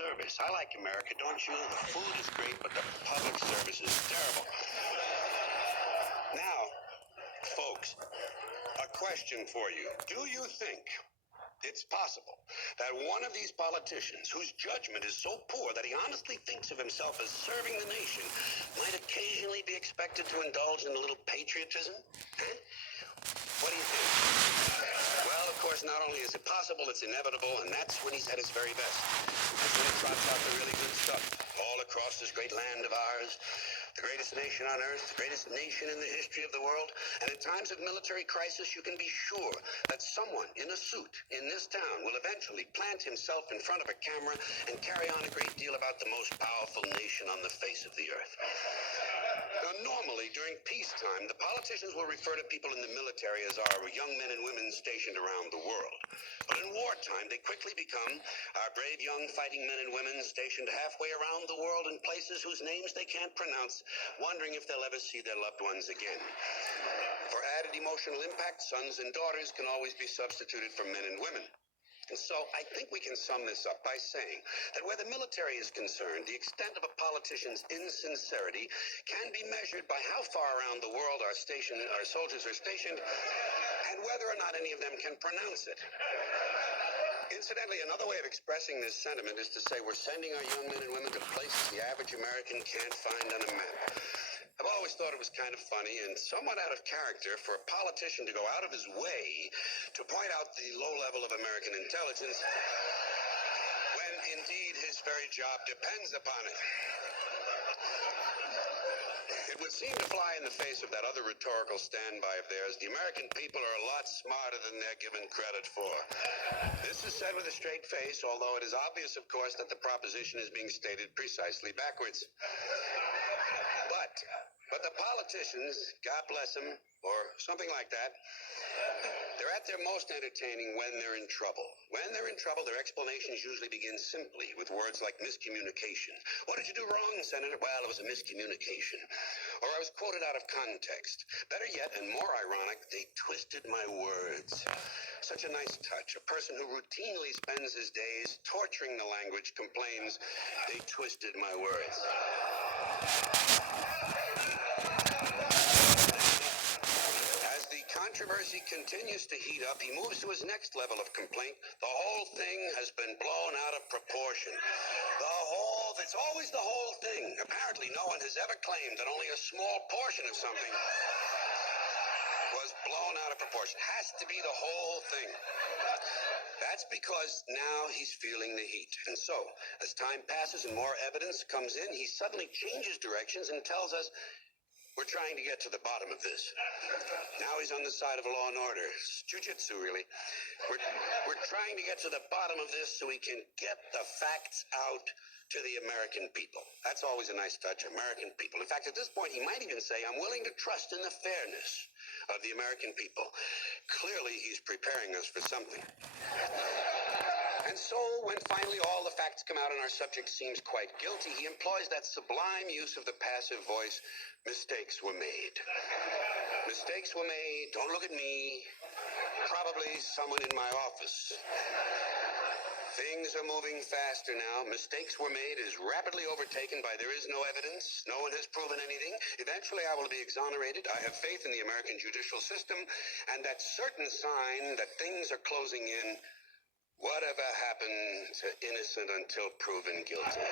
service. I like America, don't you? The food is great, but the public service is terrible. Now, folks, a question for you. Do you think it's possible that one of these politicians, whose judgment is so poor that he honestly thinks of himself as serving the nation, might occasionally be expected to indulge in a little patriotism? Huh? What do you think? Well, of course, not only is it possible, it's inevitable, and that's when he's at his very best. That's when he trots out the really good stuff all across this great land of ours. The greatest nation on earth, the greatest nation in the history of the world. And in times of military crisis, you can be sure that someone in a suit in this town will eventually plant himself in front of a camera and carry on a great deal about the most powerful nation on the face of the earth. Now, normally, during peacetime, the politicians will refer to people in the military as our young men and women stationed around the world. But in wartime, they quickly become our brave young fighting men and women stationed halfway around the world in places whose names they can't pronounce, wondering if they'll ever see their loved ones again. For added emotional impact, sons and daughters can always be substituted for men and women. And so I think we can sum this up by saying that where the military is concerned, the extent of a politician's insincerity can be measured by how far around the world our soldiers are stationed and whether or not any of them can pronounce it. Incidentally, another way of expressing this sentiment is to say we're sending our young men and women to places the average American can't find on a map. I've always thought it was kind of funny and somewhat out of character for a politician to go out of his way to point out the low level of American intelligence when indeed his very job depends upon it. It would seem to fly in the face of that other rhetorical standby of theirs. The American people are a lot smarter than they're given credit for. This is said with a straight face, although it is obvious, of course, that the proposition is being stated precisely backwards. But the politicians, God bless them, or something like that, they're at their most entertaining when they're in trouble. When they're in trouble, their explanations usually begin simply with words like miscommunication. What did you do wrong, Senator? Well, it was a miscommunication. Or I was quoted out of context. Better yet, and more ironic, they twisted my words. Such a nice touch. A person who routinely spends his days torturing the language complains, they twisted my words. Controversy continues to heat up. He moves to his next level of complaint. The whole thing has been blown out of proportion. It's always the whole thing. Apparently, no one has ever claimed that only a small portion of something was blown out of proportion. Has to be the whole thing. That's because now he's feeling the heat. And so, as time passes and more evidence comes in, he suddenly changes directions and tells us, we're trying to get to the bottom of this. Now he's on the side of law and order. It's Jujitsu, really. We're trying to get to the bottom of this so we can get the facts out to the American people. That's always a nice touch, American people. In fact, at this point, he might even say, I'm willing to trust in the fairness of the American people. Clearly, he's preparing us for something. And so, when finally all the facts come out and our subject seems quite guilty, he employs that sublime use of the passive voice, mistakes were made. Mistakes were made, don't look at me, probably someone in my office. Things are moving faster now. Mistakes were made is rapidly overtaken by there is no evidence. No one has proven anything. Eventually I will be exonerated. I have faith in the American judicial system and that certain sign that things are closing in. Whatever happened to innocent until proven guilty?